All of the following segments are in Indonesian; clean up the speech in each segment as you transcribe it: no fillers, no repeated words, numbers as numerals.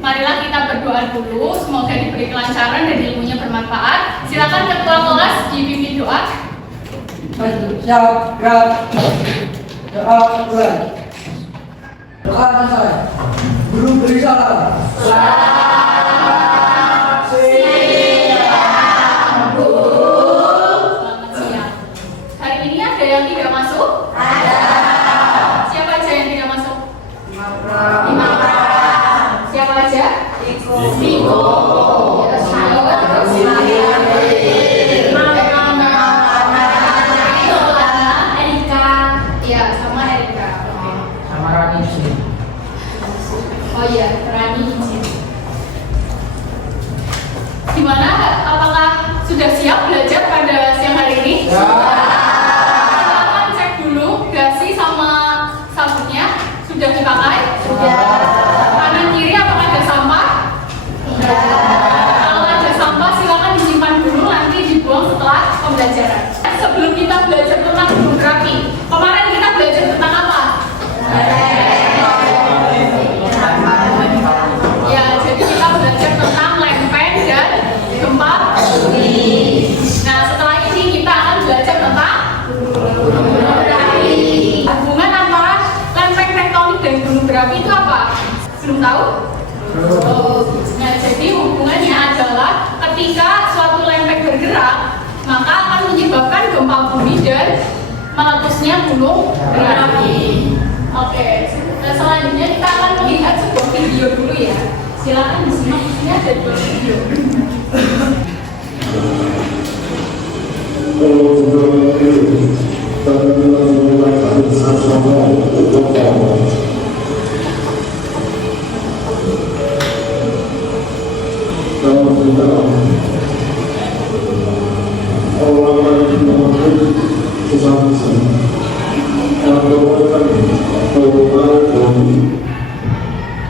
marilah kita berdoa dulu. Semoga diberi kelancaran dan ilmunya bermanfaat. Silakan ketua kelas dipimpin doa. Siap, gerak. Doa mulai. Doa selesai. Guru beri salam. Selamat siang, Bu. Selamat siang. Hari ini ada yang tidak masuk? Ada. Siapa aja yang tidak masuk? Imam. Siapa aja? Viko. Oh iya, Rani izin. Gimana? Apakah sudah siap belajar pada siang hari ini? Ya. Silakan cek dulu dasi sama sabunnya sudah dipakai? Sudah. Kanan kiri apakah ada sampah? Sudah. Kalau ada sampah silakan disimpan dulu, nanti dibuang setelah pembelajaran. Sebelum kita belajar tentang gunung berapi, kemarin kita belajar tentang apa? Hubungan antara lempeng tektonik dan gunung berapi itu apa? Belum tahu? Nah, jadi hubungannya adalah ketika suatu lempeng bergerak, maka akan menyebabkan gempa bumi dan meletusnya gunung berapi. Oke, selanjutnya kita akan melihat sebuah video dulu ya. Silakan disimak, di sini ada dua video.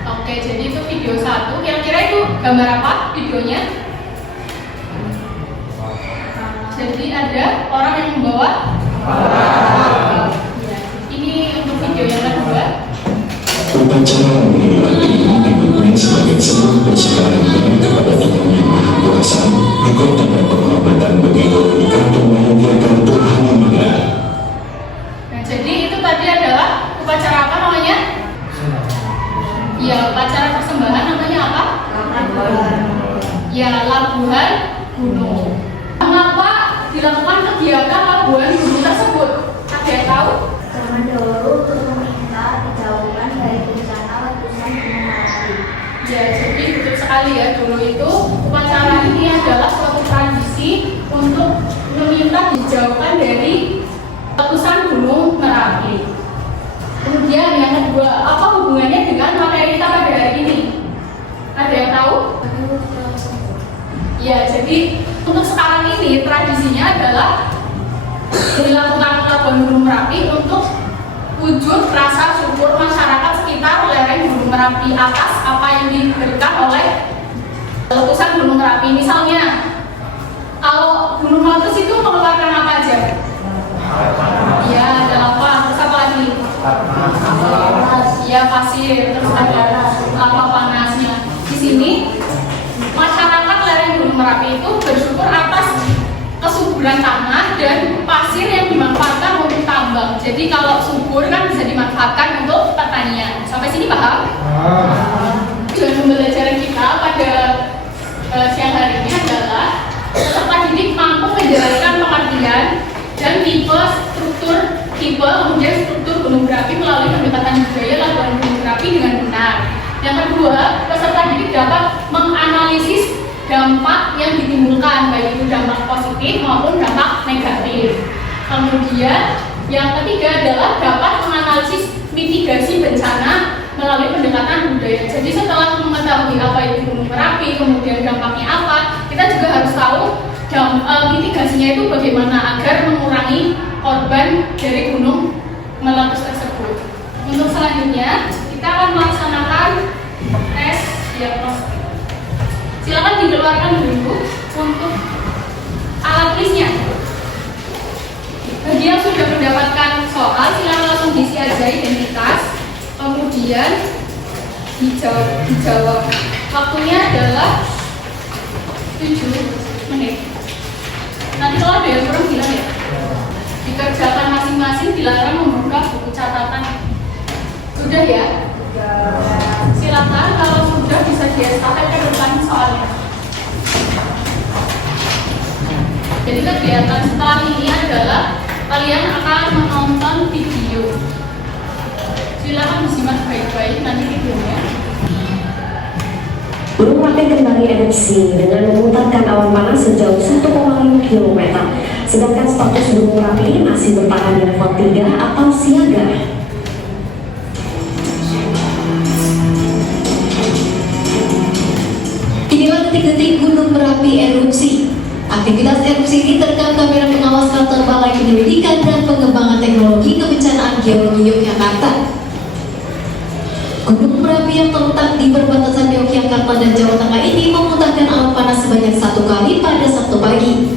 Oke, jadi itu video 1. Kira-kira itu gambar apa videonya? Jadi ada orang yang membawa ya. Ini untuk video yang kedua. Upacara menghormati dilakukan sebagai sebuah persembahan kepada Tuhan Yang Maha Kuasa, berkat dan penghormatan bagi logika untuk memuliakan Tuhan Yang Maha. Nah, jadi itu tadi adalah upacara apa namanya? Ya, upacara persembahan namanya apa? Ya, labuhan gunung. Mengapa dilakukan kegiatan labuhan gunung tersebut? Ada yang tahu? Zaman dahulu untuk meminta dijauhkan dari bencana letusan gunung Merapi. Ya, jadi betul sekali ya. Dulu itu upacara ini adalah suatu tradisi untuk meminta dijauhkan dari letusan gunung Merapi. Kemudian yang kedua, apa hubungannya dengan materi kita pada hari ini? Ada yang tahu? Ya, jadi untuk sekarang ini tradisinya adalah dilakukan labuhan gunung Merapi untuk wujud rasa syukur masyarakat sekitar lereng gunung Merapi atas apa yang diberikan oleh letusan gunung Merapi. Misalnya, kalau gunung meletus itu mengeluarkan apa aja? Ya, ada lava, terus apa lagi? Ya, pasir, terus ada lava panasnya. Di sini masyarakat lereng gunung Merapi itu bersyukur atas kesuburan tanah dan pasir yang dimanfaatkan untuk tambang. Jadi kalau subur kan bisa dimanfaatkan untuk pertanian. Sampai sini paham? Tujuan pembelajaran kita pada siang hari ini adalah peserta didik mampu menjelaskan pengertian dan tipe kemudian struktur gunung berapi melalui pendekatan budaya labuhan gunung berapi dengan benar. Yang kedua, peserta didik dapat menganalisis dampak yang ditimbulkan, baik itu dampak positif maupun dampak negatif. Kemudian yang ketiga adalah dapat menganalisis mitigasi bencana melalui pendekatan budaya. Jadi setelah mengetahui apa itu gunung berapi, kemudian dampaknya apa, kita juga harus tahu mitigasinya itu bagaimana agar mengurangi korban dari gunung meletus tersebut. Untuk selanjutnya kita akan melaksanakan tes diagnostik. Silakan dikeluarkan dulu untuk alat tulisnya. Bagi yang sudah mendapatkan soal, silakan langsung diisi aja identitas. Kemudian dijawab. Waktunya adalah 7 menit. Nanti kalau ada yang kurang bilang ya. Dikerjakan masing-masing, dilarang membuka buku catatan. Sudah ya? Silakan kalau sudah bisa diestafet ke depan soalnya. Jadi kegiatan setelah ini adalah kalian akan menonton video. Silakan disimak baik-baik nanti videonya. Gunung Merapi kembali erupsi dengan memutarkan awan panas sejauh 1,5 km. Sedangkan status Gunung Merapi masih bertahan di level 3 atau siaga. Inilah detik-detik Gunung Merapi erupsi. Aktivitas erupsi ini terekam kamera pengawas kantor Balai Penyelidikan dan Pengembangan Teknologi Kebencanaan Geologi Yogyakarta. Gunung Merapi yang terletak di perbatasan Yogyakarta dan Jawa Tengah ini memuntahkan awan panas sebanyak 1 kali pada Sabtu pagi.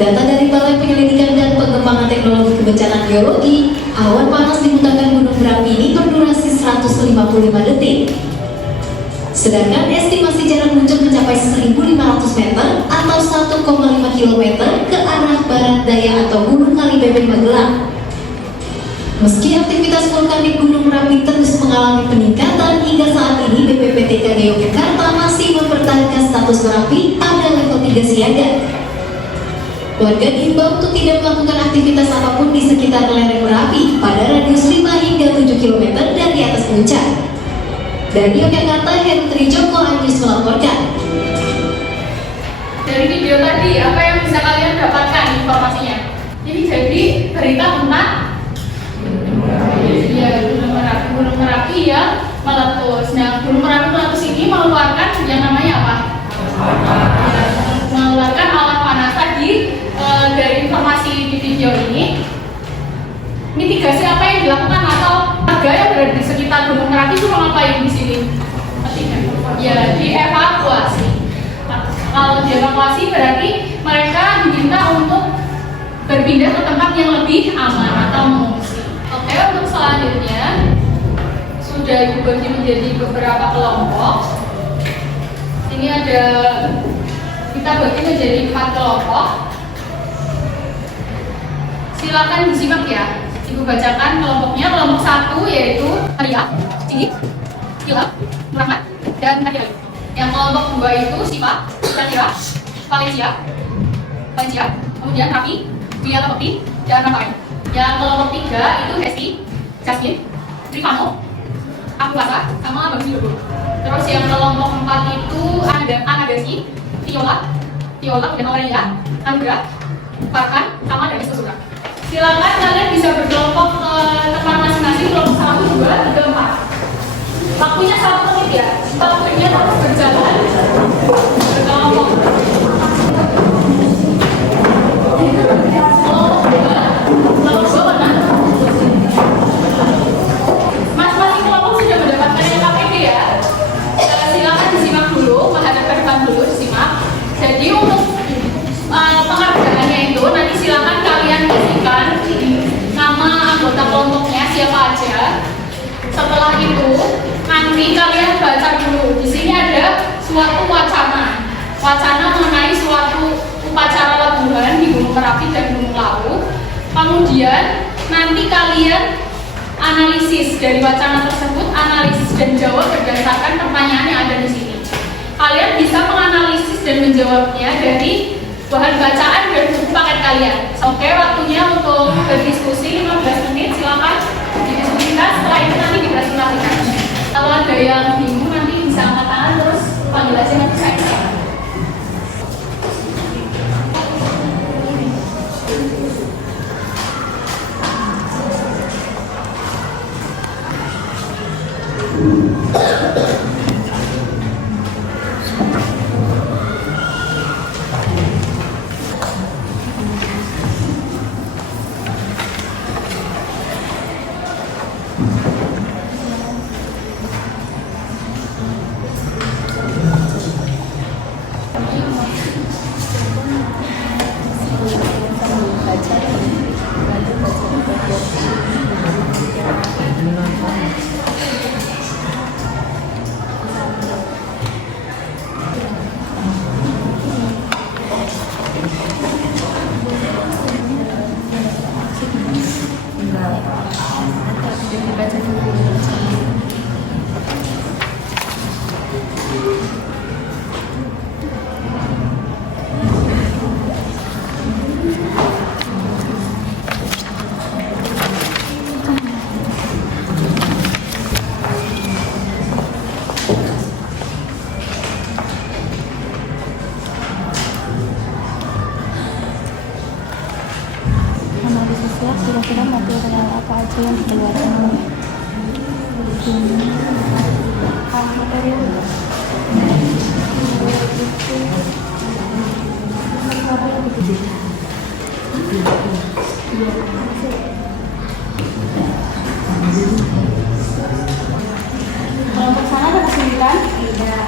Data dari Balai Penyelidikan dan Pengembangan Teknologi Kebencanaan Geologi, awan panas dimuntahkan Gunung Merapi ini berdurasi 155 detik. Sedangkan estimasi jarak luncur mencapai 1.500 meter atau 1,5 km ke arah barat daya atau Gunung Kalibeben Magelang. Meski aktivitas vulkanik Gunung Merapi terus mengalami peningkatan, hingga saat ini BPPTKG Yogyakarta masih mempertahankan status Merapi pada level 3 siaga. Warga diimbau untuk tidak melakukan aktivitas apapun di sekitar lereng Merapi pada radius 5 hingga 7 km dari atas puncak. Dari Yogyakarta, Heru Trijoko Anjus melaporkan. Dari video tadi, apa yang bisa kalian dapatkan informasinya? Ini jadi berita tentang Gunung Merapi yang meletus. Nah, Gunung Merapi meletus ini mengeluarkan yang namanya apa? Mengeluarkan awan panas. Tadi dari informasi di video ini, mitigasi apa yang dilakukan atau warga yang berada di sekitar Gunung Merapi itu mau ngapain di sini? Ya, dievakuasi. Kalau dievakuasi berarti mereka diminta untuk berpindah ke tempat yang lebih aman atau mengungsi. Oke, untuk selanjutnya sudah dibagi menjadi beberapa kelompok. Ini ada, kita bagi menjadi 4 kelompok. Silakan disimak ya. Ibu bacakan kelompoknya. Kelompok 1 yaitu Maria, Cili, Hilal, Rahmat, dan Nadia. Yang kelompok 2 itu Siva, Syakira, Valencia, kemudian Rafi, Lia Lepeti, dan Rafael. Yang kelompok 3 itu Hesti, Jasmine, Rifano, Akuasa, sama Bang Sidogo. Terus yang kelompok 4 itu ada Anadasi, Viola, kemudian Aurelia, Andra, Farhan, sama dari Susura. Silakan kalian bisa berkelompok ke tempat masing-masing, kelompok 1, 2, 3, 4. Waktunya 1 menit ya, waktunya terus berjalan berkelompok. Masing-masing kelompok sudah mendapatkan KPD ya. Silakan disimak dulu, menghadap ke depan dulu, disimak. Jadi untuk pengerjaannya itu nanti silakan kalian isikan nama anggota kelompoknya siapa aja. Setelah itu nanti kalian baca dulu. Di sini ada suatu wacana mengenai suatu upacara lebuhan di Gunung Merapi dan Gunung Lawu. Kemudian nanti kalian analisis dari wacana tersebut, analisis dan jawab berdasarkan pertanyaan yang ada di sini. Kalian bisa menganalisis dan menjawabnya dari bahan bacaan dan buku paket kalian. Oke, waktunya untuk berdiskusi 15 menit. Silakan didiskusikan. Setelah itu nanti dipresentasikan. Kalau ada yang bingung nanti bisa angkat tangan terus panggil aja nanti saya. Kelompok sana ada kesulitan? Tidak.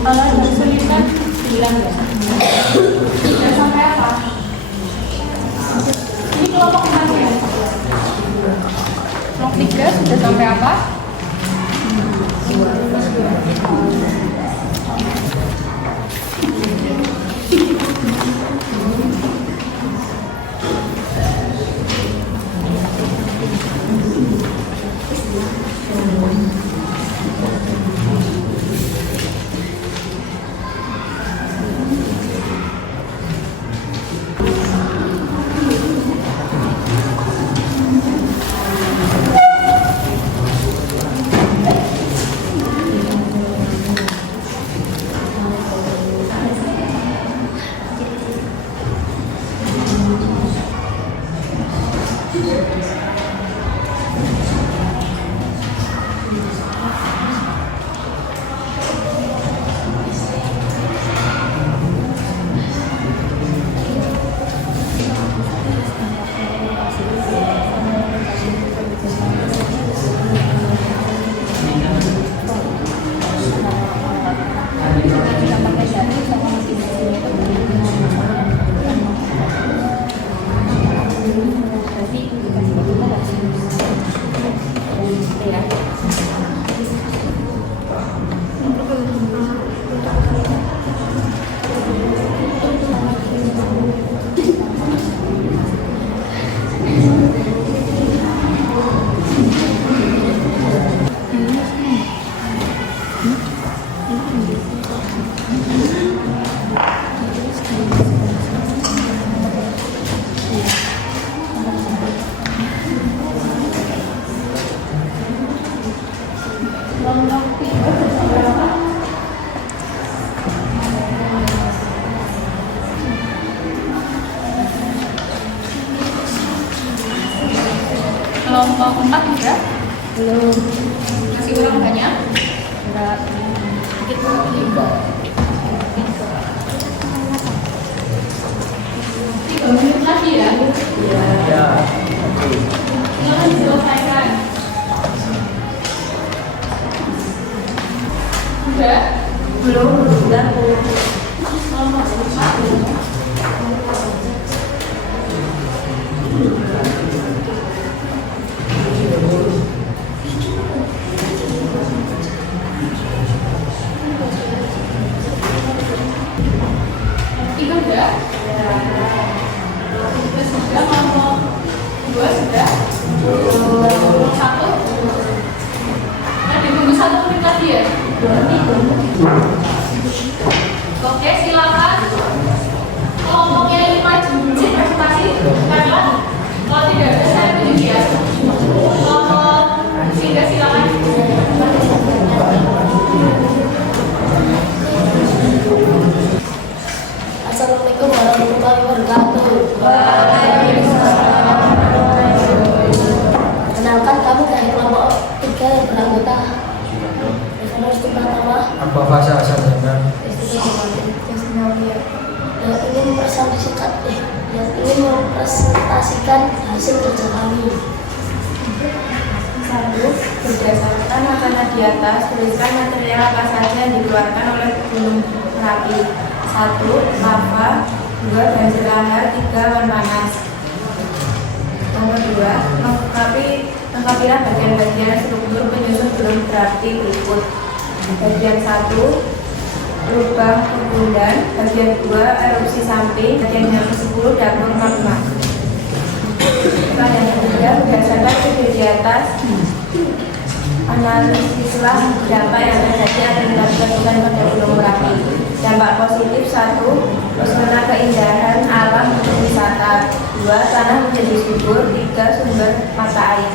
Kalau ada kesulitan, 9 ya? Sudah sampai apa? Ini kelompok 4 ya? Kelompok 3 sudah sampai apa? Kelompok 4 sudah? Belum. Masih kurang banyak? Enggak. Sedikit kurang 3 menit lagi ya? Ya. Silakan diselesaikan. Sudah? Belum, sudah. Kelompok 4. Tiga sudah? Tiga sudah, kelompok 2 sudah? Kelompok 1? Nah, ditunggu 1 menit lagi ya? Oke, silakan. Kelompoknya ini maju dulu presentasi. Karena kalau tidak ada saya tunjuk ya. Kelompok 3 silakan. Assalamualaikum warahmatullahi wabarakatuh. Kenalkan, kamu dari kelompok 3 yang beranggota Universitas Pratama Apa bahasa asalnya? yang ingin mempresentasikan hasil kerja kami. 1. Berdasarkan makanan di atas, tuliskan material apa saja yang dikeluarkan oleh Gunung Merapi. 1. Lava. 2. Banjir lahar. 3. Awan panas. Nomor 2. Lengkapilah bagian-bagian struktur penyusun gunung berapi berikut. Bagian 1. Lubang perbulan. Bagian 2. Erupsi samping. Bagian yang ke-10. Dapur magma. Pertanyaan ketiga, berdasarkan video di atas, analisislah dampak yang terjadi akibat letusan pada Gunung Merapi. Dampak positif: 1. Pesona keindahan alam untuk wisata. 2. Tanah menjadi subur. 3. Sumber mata air.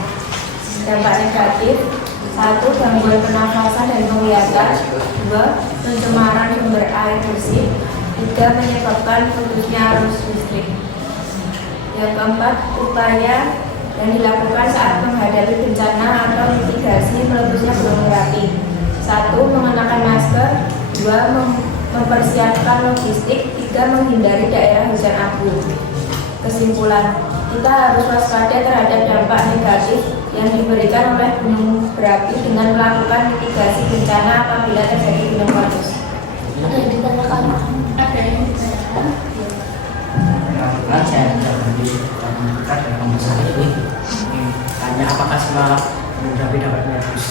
Dampak negatif: 1. Gangguan pernafasan dan penglihatan. 2. Pencemaran sumber air bersih. 3. Menyebabkan putusnya arus listrik. Yang keempat, upaya yang dilakukan saat menghadapi bencana atau mitigasi meletusnya Gunung Merapi. 1. Mengenakan masker. 2. Mempersiapkan logistik. 3. Menghindari daerah hujan abu. Kesimpulan, kita harus waspada terhadap dampak negatif yang diberikan oleh gunung berapi dengan melakukan mitigasi bencana apabila terjadi gunung meletus. Ada yang ditanyakan? Ada yang ditanyakan? Kebetulan saya tidak dekat dengan pembahasan ini. Tanya apakah semua gunung berapi dapat meletus?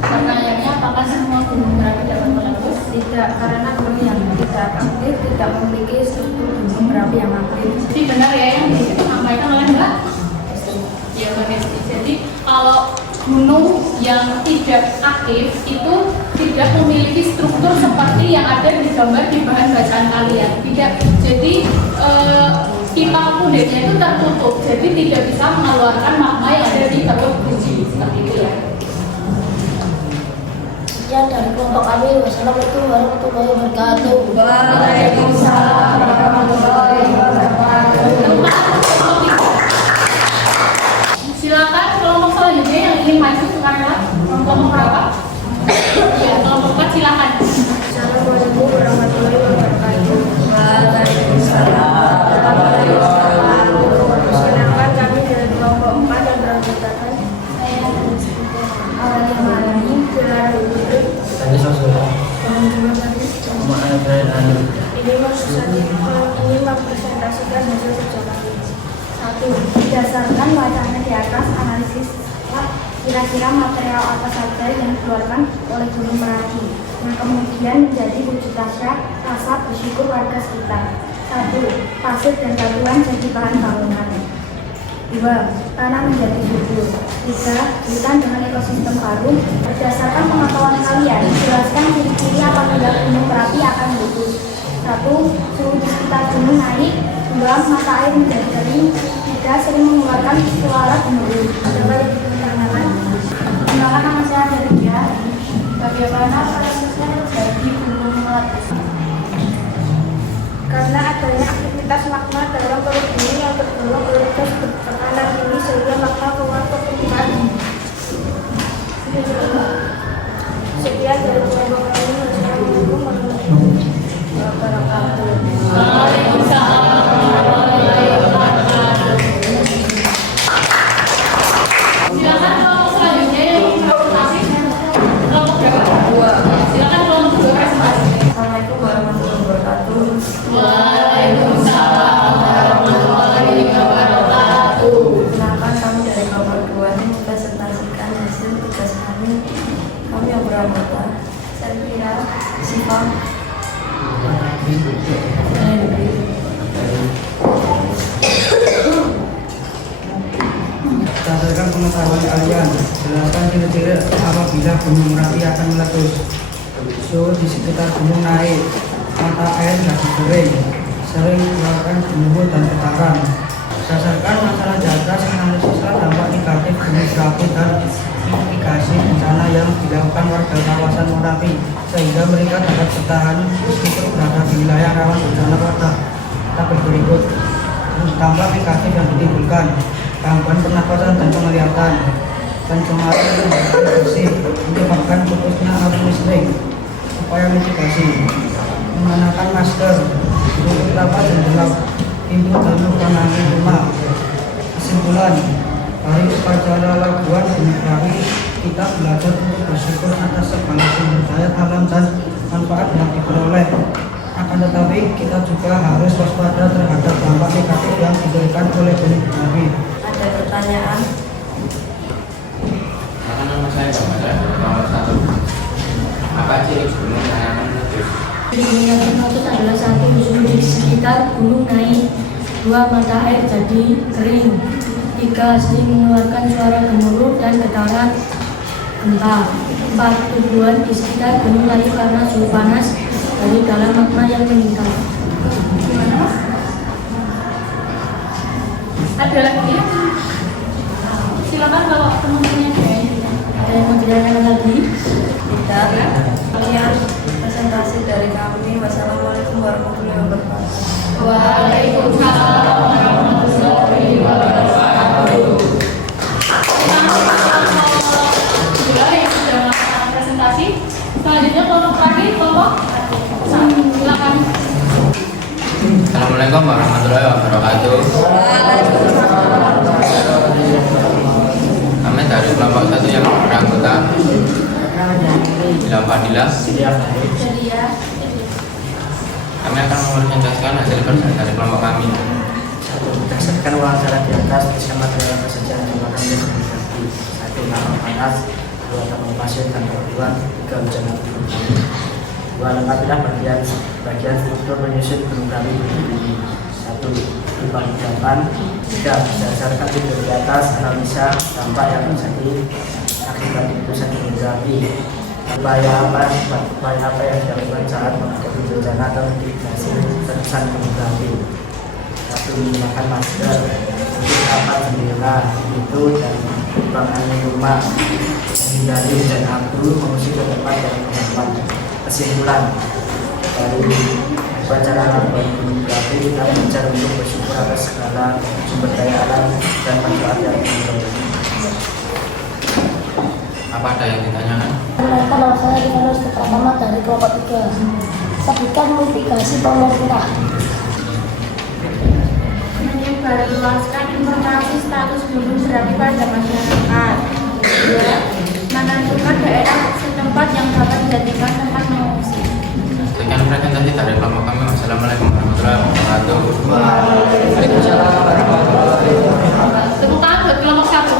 Pertanyaannya, apakah semua gunung berapi dapat meletus? Tidak, karena gunung yang tidak aktif tidak memiliki struktur gunung berapi yang aktif. Jadi benar ya yang disampaikan oleh Mbak? Ya benar. Jadi kalau gunung yang tidak aktif itu tidak memiliki struktur seperti yang ada di gambar di bahan bacaan kalian. Tidak. Jadi pipa kudetnya itu tertutup, jadi tidak bisa mengeluarkan magma yang ada di perut biji seperti itu ya. Ya, dari kelompok kami. Wassalamualaikum warahmatullahi wabarakatuh. Waalaikumsalam warahmatullahi wabarakatuh. Silakan kelompok selanjutnya yang ingin maju ke kanan. Kelompok berapa? Ya, kelompok 4 silakan. Assalamualaikum warahmatullahi wabarakatuh. Waalaikumsalam warahmatullahi wabarakatuh. Perkenalkan, kami dari kelompok 4 yang beranggotakan awal yang malami gelar duduk Tadi sosial. teman-teman tadi. Ini mempresentasikan hasil kerja kami. 1. Berdasarkan wacana di atas, analisis kira-kira material apa saja yang dikeluarkan oleh Gunung Merapi yang kemudian menjadi wujud rasa bersyukur warga sekitar. 1. Pasir dan batuan jadi bahan bangunan. 2. Tanah menjadi subur. 3. Hutan dengan ekosistem baru. Berdasarkan pengetahuan kalian, jelaskan ciri-ciri apabila Gunung Merapi akan meletus. 1. Suhu di sekitar gunung naik. 2. Mata air menjadi kering. 3. Sering mengeluarkan suara gemuruh. Coba ditanyakan. Perkenalkan, nama saya Deria. Bagaimana prosesnya terjadi gunung meletus? Karena adanya aktivitas magma dalam perut bumi yang terdorong oleh gas tekanan tinggi sehingga magma keluar ke permukaan. Sekian dari kelompok kami. Wassalamualaikum warahmatullahi wabarakatuh. Waalaikumsalam warahmatullahi wabarakatuh. Silakan kelompok selanjutnya yang ingin presentasi. Kelompok berapa? 2. Silakan kelompok 2 presentasi. Assalamualaikum warahmatullahi wabarakatuh. Waalaikumsalam warahmatullahi wabarakatuh. Kenalkan, kami dari kelompok 2 ini mempresentasikan hasil tugas kami. Kami yang beranggota Selvira, Siva, Berdasarkan pengetahuan kalian, jelaskan ciri-ciri apabila Gunung Merapi akan meletus. Suhu di sekitar gunung naik, mata air jadi kering, sering mengeluarkan gemuruh dan getaran. Berdasarkan masalah di atas, analisislah dampak negatif Gunung Merapi dan mitigasi bencana yang dilakukan warga kawasan Merapi sehingga mereka dapat bertahan meskipun berada di wilayah rawan bencana pada tabel berikut. Dampak negatif yang ditimbulkan: gangguan pernapasan dan penglihatan, pencemaran udara bersih, menyebabkan putusnya arus listrik. Upaya mitigasi: mengenakan masker, tutup rapat jendela, pintu dan lubang angin rumah. Kesimpulan, dari upacara laguan Gunung Merapi, kita belajar untuk bersyukur atas segala sumber daya alam dan manfaat yang diperoleh. Akan tetapi, kita juga harus waspada terhadap dampak negatif yang diberikan oleh Gunung Merapi. ada pertanyaan? Nama saya Bapak nomor 1. Apa ciri gunung yang meletus? Gunung yang meletus adalah 1. Suhu di sekitar gunung naik. 2. Mata air jadi kering. 3. Sering mengeluarkan suara gemuruh dan getaran gempa. 4. Tubuhan di sekitar gunung naik karena suhu panas dari dalam magma yang meningkat. Gimana Mas? Ada lagi ya? Silakan kalau teman-temannya ada yang Ada yang mau ditanyakan lagi? Tidak. Sekian presentasi dari kami. Wassalamualaikum warahmatullahi wabarakatuh. Waalaikumsalam warahmatullahi wabarakatuh. Alhamdulillah yang sudah melakukan presentasi. Selanjutnya kelompok terakhir, kelompok silakan. Assalamualaikum warahmatullahi wabarakatuh. Kami dari kelompok 1 yang beranggota Bila Fadilah. Kami akan mempresentasikan hasil kerja dari kelompok kami. Berdasarkan wawancara di atas, tuliskan material apa saja yang dimakan oleh komunikasi. 1. Nama panas, 2. Tamu pasien dan kebutuhan, 3. Hujan abu. 2. Lengkapilah bagian struktur menyusun gunung kami berdiri. 1. Dibagi 8. 3. Berdasarkan video di atas, analisa dampak yang terjadi akibat letusan gunung berapi. Upaya apa yang dilakukan saat menghadapi bencana atau mitigasi letusan gunung berapi. 1. Menggunakan masker, tutup rapat jendela, pintu dan bangunan rumah, menghindari hujan abu, mengungsi ke tempat yang aman. Kesimpulan dari upacara labuan gunung berapi, kita belajar untuk bersyukur atas segala sumber daya alam dan manfaat yang dimiliki. Apa ada yang ditanyakan? Perkenalkan, nama saya Dimas Pratama dari kelompok 3. Sebutkan mitigasi pemerintah. Menyebarluaskan informasi status gunung berapi pada masyarakat. 2. Menentukan daerah setempat yang dapat dijadikan tempat mengungsi. Sekian presentasi dari kelompok kami. Wassalamualaikum warahmatullahi wabarakatuh. Waalaikumsalam warahmatullahi wabarakatuh. Tepuk tangan buat kelompok 1.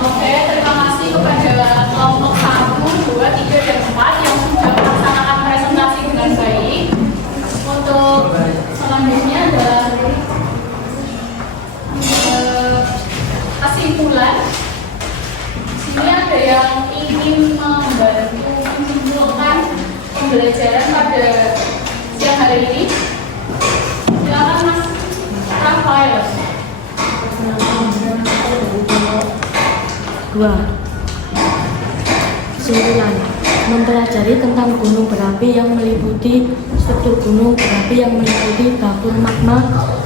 Oke, terima kasih kepada kelompok 1, 2, 3, dan 4 yang sudah melaksanakan presentasi dengan baik. Untuk selanjutnya adalah kesimpulan. Sini ada yang ingin membantu menyimpulkan pembelajaran pada siang hari ini. Silakan Mas Rafael. 2. Kesimpulan: mempelajari tentang gunung berapi yang meliputi struktur gunung berapi yang meliputi dapur magma,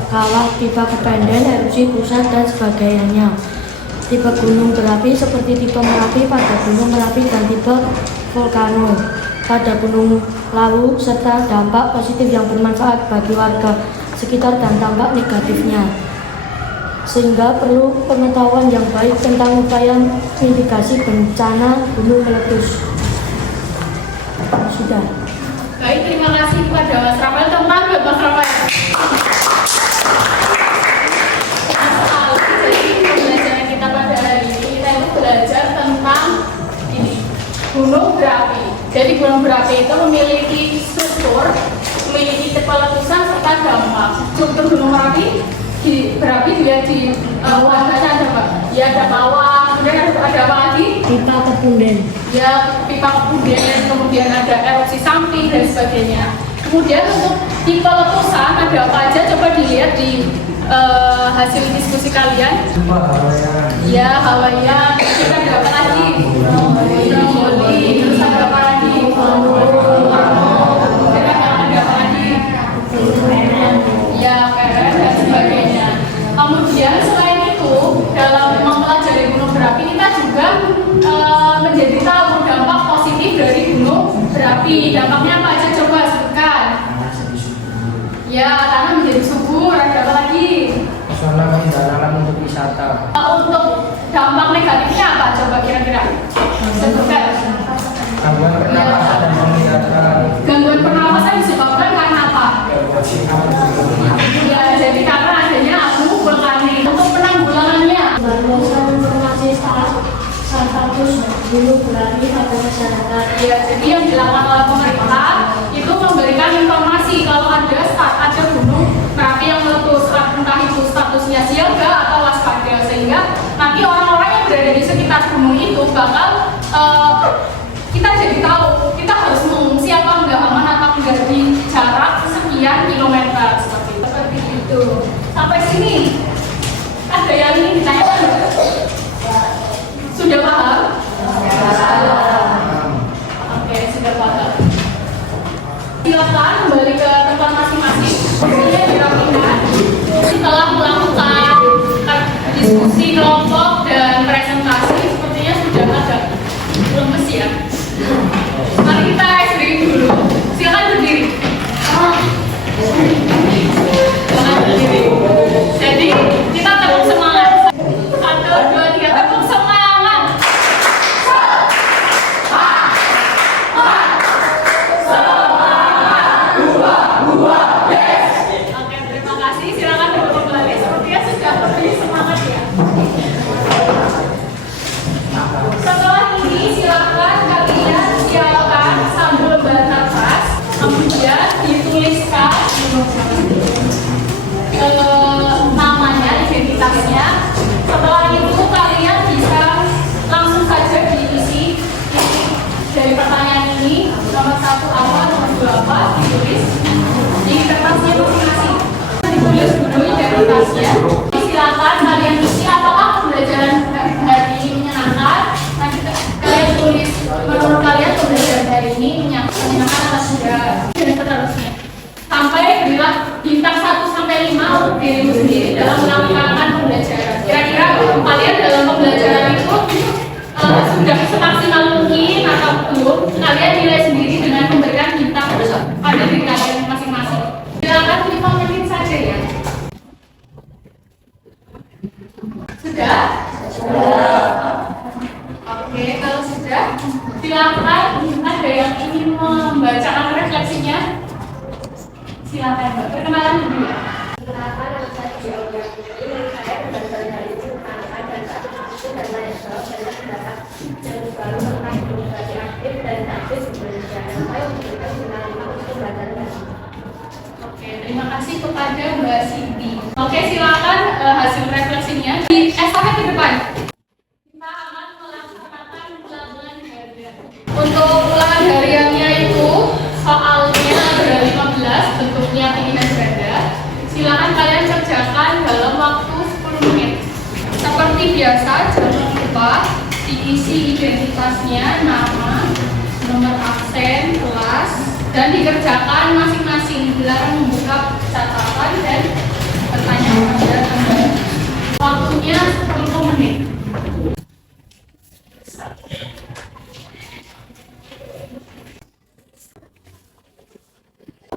kawah, pipa kependen, erupsi pusat, dan sebagainya. Tipe gunung berapi seperti tipe Merapi pada gunung Merapi dan tipe volcano pada gunung Lawu, serta dampak positif yang bermanfaat bagi warga sekitar dan dampak negatifnya. Sehingga perlu pengetahuan yang baik tentang upaya mitigasi bencana gunung meletus. Sudah. Baik, terima kasih kepada Mas Rafael. Teman buat Mas Rafael. Jadi pembelajaran kita pada hari ini, kita itu belajar tentang ini, gunung berapi. Jadi gunung berapi itu memiliki struktur, memiliki tipe letusan serta dampak. Struktur gunung berapi dia di wajahnya ada apa? Ya ada kawah, kemudian ada apa lagi? Pipa kepunden. Ya pipa kepunden, kemudian ada erupsi samping dan sebagainya. Kemudian untuk tipe letusan ada apa aja? Coba dilihat di hasil diskusi kalian. Ya Hawaiian, kita ada apa lagi? Tromoli, terus ada apa lagi? Ada apa lagi? Ya Peren dan sebagainya. Kemudian selain itu dalam mempelajari gunung berapi kita juga menjadi tahu dampak positif dari gunung berapi. Dampaknya apa aja coba sebutkan? Ya, tanah menjadi subur. Ada apa lagi? Masalah kendaraan untuk wisata. Untuk dampak negatifnya apa? Coba kira-kira sebutkan. Gangguan pernapasan dan penglihatan. Gangguan pernapasan disebabkan karena apa? Ya, jadi karena adanya abu vulkanik. Untuk penanggulangannya, Mengumpulkan informasi status gunung berapi pada masyarakat. ya jadi yang dilakukan oleh pemerintah itu memberikan informasi kalau ada gunung berapi yang meletus, entah itu statusnya siaga atau waspada, sehingga nanti orang-orang yang berada di sekitar gunung itu bakal kita jadi tahu kita harus mengungsi apa enggak, aman apa enggak di jarak sekian kilometer seperti itu. Sampai sini ada yang ingin ditanyakan? Sudah paham? Oke, sudah paham. Silakan kembali ke tempat masing-masing. Setelah ini silakan kalian siapkan sambil lembar kertas, kemudian dituliskan namanya, identitasnya. Setelah itu kalian bisa langsung saja diisi dari pertanyaan ini, nomor 1 apa, nomor 2 apa, ditulis di kertasnya masing-masing. Ditulis dulu identitasnya. Silakan kalian isi apakah pembelajaran hari ini menyenangkan. Nanti kalian tulis menurut kalian pembelajaran hari ini menyenangkan atau tidak, dan seterusnya. Sampai berilah bintang 1 sampai 5 untuk dirimu sendiri dalam melakukan pembelajaran. Kira-kira kalian dalam pembelajaran itu sudah semaksimal mungkin atau belum? Kalian nilai sendiri dengan memberikan bintang pada diri kalian masing-masing. Silakan 5 menit saja ya. Sudah? Oke, kalau sudah, silakan ada yang ingin membacakan refleksinya. Silakan Mbak, perkenalan dulu ya. Kenapa nama saya Aulia Putri? Saya berdasarkan dari itu menangkan dan saat itu dan lain sebagainya dari pendapat dan selalu tentang demokrasi aktif dan aktif Indonesia. Dan saya memberikan bintang 5 untuk pelajaran. Oke, terima kasih kepada Mbak Siti. Oke, silakan hasil refleksinya di estafet ke depan. Kita akan melaksanakan ulangan harian. Untuk ulangan hariannya itu soalnya ada 15, bentuknya pilihan ganda. Silakan kalian kerjakan dalam waktu 10 menit. Seperti biasa, jangan lupa diisi identitasnya, nama, nomor absen, kelas, dan dikerjakan masing-masing. Dilarang membuka catatan dan bertanya kepada teman. Waktunya 10 menit.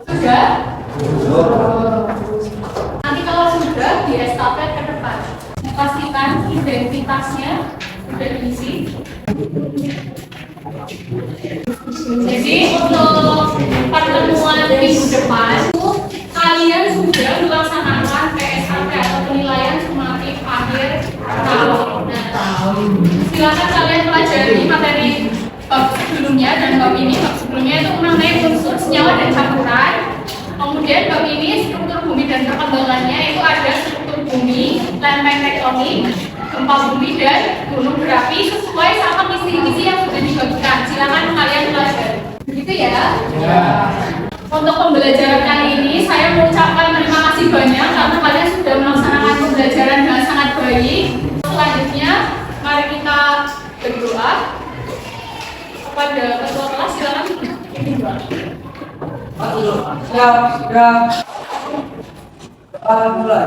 Sudah? Nanti kalau sudah, di estafet ke depan. Pastikan identitasnya sudah diisi. Jadi untuk pertemuan minggu depan, kalian sudah melaksanakan PSAT atau penilaian sumatif akhir tahun. Silakan kalian pelajari materi bab sebelumnya dan bab ini. Bab sebelumnya itu mengenai unsur senyawa dan campuran. Kemudian bab ini struktur bumi dan perkembangannya, itu ada struktur bumi, lempeng tektonik, gempa bumi dan gunung berapi sesuai sama kisi-kisi yang sudah dibagikan. Silakan kalian pelajari. Begitu ya? Ya. Untuk pembelajaran kali ini saya mengucapkan terima kasih banyak karena kalian sudah melaksanakan pembelajaran dengan sangat baik. Selanjutnya mari kita berdoa kepada ketua kelas. Silakan pimpin doa. Siap. Mulai.